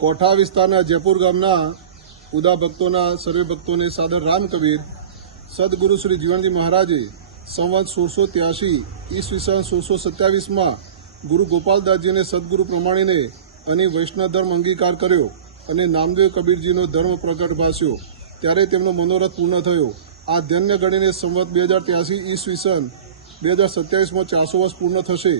કોઠા વિસ્તારના જયપુર ગામના ઉદા ભક્તોના સર્વે ભક્તોને સાદર રામ કબીર સદગુરુ શ્રી જીવનજી મહારાજે સંવત 1683 ઈસવીસન 1627માં ગુરુ ગોપાલદાસજીને સદગુરુ પ્રમાણીને અને વૈષ્ણવ ધર્મ અંગીકાર કર્યો અને નામદેવ કબીરજીનો ધર્મ પ્રગટ ભાસ્યો ત્યારે તેમનો મનોરથ પૂર્ણ થયો। આ ધન્ય ગણીને સંવત 2083 ઈસવીસન 2027માં 400 વર્ષ પૂર્ણ થશે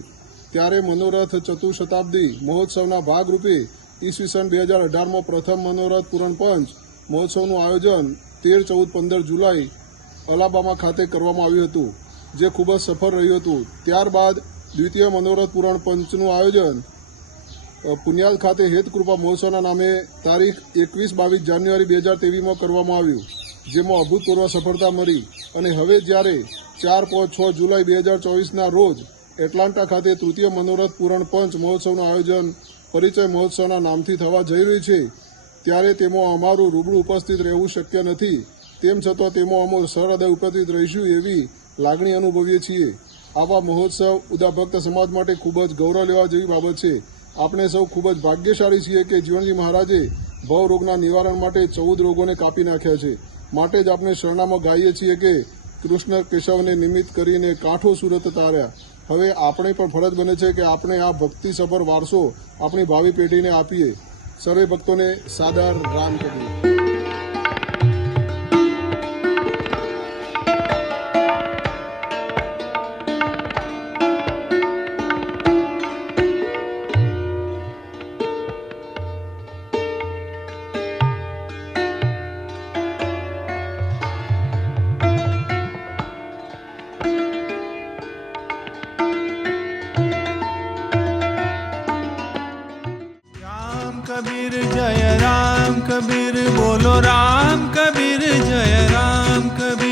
ત્યારે મનોરથ ચતુશતાબ્દી મહોત્સવના ભાગરૂપે ઈસવીસન 2018માં પ્રથમ મનોરથ પૂરણ પંચ મહોત્સવનું આયોજન 13, 14, 15 જુલાઈ અલાબામા ખાતે કરવામાં આવ્યું હતું, જે ખૂબ જ સફળ રહ્યું હતું। ત્યારબાદ દ્વિતીય મનોરથ પૂરણ પંચનું આયોજન પુન્યાલ ખાતે હેતકૃપા મહોત્સવના નામે તારીખ 21-22 જાન્યુઆરી 2023માં કરવામાં આવ્યું, જેમાં અભૂતપૂર્વ સફળતા મળી અને હવે જ્યારે 4, 5, 6 જુલાઈ 2024ના રોજ એટલાન્ટા ખાતે તૃતીય મનોરથ પૂરણ પંચ મહોત્સવનું આયોજન પરિચય મહોત્સવના નામથી થવા જઈ રહ્યું છે ત્યારે તેમાં અમારું રૂબરૂ ઉપસ્થિત રહેવું શક્ય નથી, તેમ છતાં તેમાં અમે સહૃદય ઉપસ્થિત રહીશું એવી લાગણી અનુભવીએ છીએ। આવા મહોત્સવ ઉદા ભક્ત સમાજ માટે ખૂબ જ ગૌરવ લેવા જેવી બાબત છે। આપણે સૌ ખૂબ જ ભાગ્યશાળી છીએ કે જીવનજી મહારાજે ભવ રોગના નિવારણ માટે 14 રોગોને કાપી નાખ્યા છે, માટે જ આપણે શરણામાં ગાઈએ છીએ કે કૃષ્ણ કેશવને નિમિત્ત કરીને કાંઠો સુરત તાર્યા। હવે આપણે પણ ફરજ બને છે કે આપણે આ ભક્તિસભર વારસો આપણી ભાવિ પેઢીને આપીએ। સર્વે ભક્તોને સાદર રામ કબીર। कबीर जय राम कबीर बोलो राम कबीर जय राम कबीर।